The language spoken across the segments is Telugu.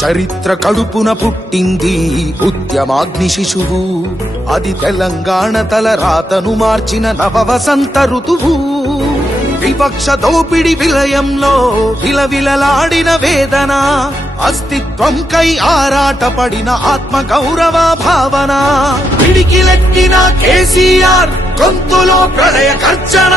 చరిత్ర కడుపున పుట్టింది ఉద్యమాగ్ని శిశువు, అది తెలంగాణ తలరాతను మార్చిన నవవసంత ఋతువు. వివక్ష దోపిడి విలయంలో విలవిలలాడిన వేదన, అస్తిత్వంకై ఆరాటపడిన ఆత్మ గౌరవ భావన. పిడికిలెత్తిన కేసీఆర్ గొంతులో ప్రళయ గర్జన.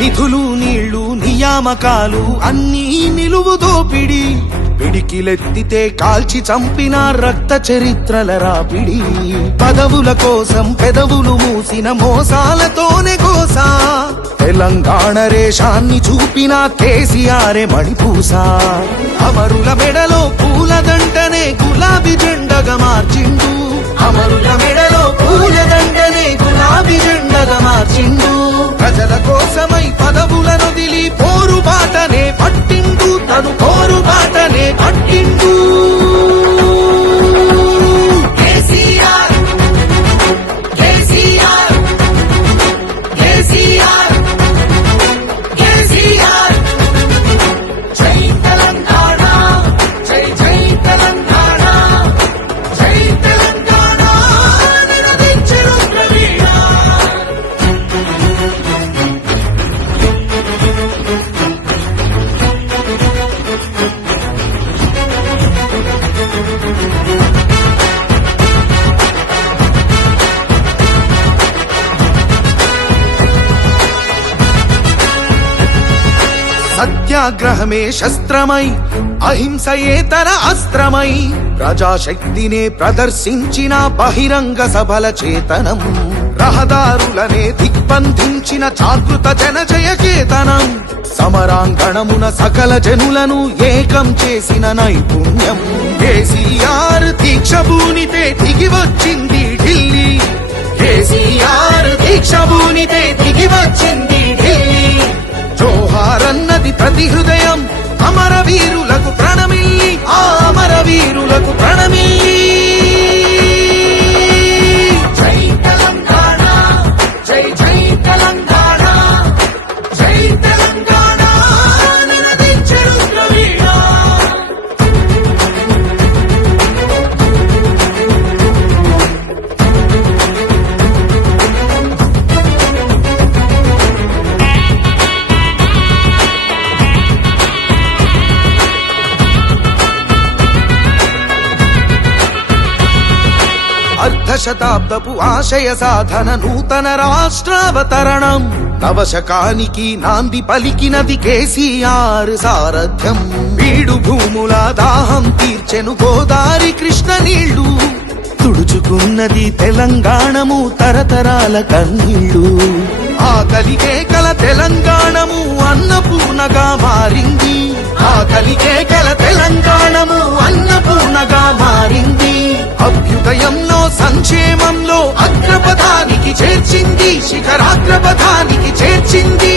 నిధులు నీళ్లు నియామకాలు అన్నీ నిలువు దోపిడి, పిడికిలెత్తితే కాల్చి చంపిన రక్త చరిత్రల రాపిడి. పదవుల కోసం పెదవులు మూసిన మోసాలతోనే గోసా, తెలంగాణ రేషాన్ని చూపిన కేసీఆరే మణిపూసా. అమరుల మెడలో పూలదండనే గులాబీ జెండగా మార్చిండు, అమరుల మెడలో పూలదండనే గులాబీ జెండగా మార్చిండు. ప్రజల కోసమై పదవులను దిలి పోరుబాటనే పట్టిండు, తను పోరుబాటనే పట్టిండు. కేసీఆర్ కేసీఆర్ కేసీఆర్ కేసీఆర్. జై తెలంగాణ, జై జై తెలంగాణ, జై తెలంగాణ నినదించెను ప్రవీణ. సత్యాగ్రహమే శస్త్రమై అహింసయేతర అస్త్రమై ప్రజాశక్తినే ప్రదర్శించిన బహిరంగ సభల చేతనం. రహదారులనే దిగ్బంధించిన జాగృత జనజయ చేతనం. సమరాంగణమున సకల జనులను ఏకం చేసిన నైపుణ్యం. కేసీఆర్ దీక్ష భూనితే దిగి వచ్చింది ఢిల్లీ, కేసీఆర్ దీక్ష భూనితే దిగి వచ్చింది ఢిల్లీ. జోహారన్నది ప్రతి హృదయం, అమరవీరులకు ప్రణమిల్లి, ఆ అమరవీరులకు ప్రణమిల్లి. జై తెలంగాణ, జై జై తెలంగాణ, జై తెలంగాణ నినదించెను ప్రవీణ. అర్ధశతాబ్దపు ఆశయ సాధన నూతన రాష్ట్రావతరణం. నవశకానికి నాంది పలికినది కేసీఆర్ సారథ్యం. బీడు భూముల దాహం తీర్చెను గోదారి కృష్ణ నీళ్లు, తుడుచుకున్నది తెలంగాణము తరతరాల కన్నీళ్లు. ఆకలికే కల తెలంగాణము అన్నపూర్ణగా మారింది, ఆకలికే కల తెలంగాణము అన్నపూర్ణగా మారింది. అభ్యుదయంలో సంక్షేమంలో అగ్రపథానికి చేర్చింది, శిఖరాగ్రపథానికి చేర్చింది.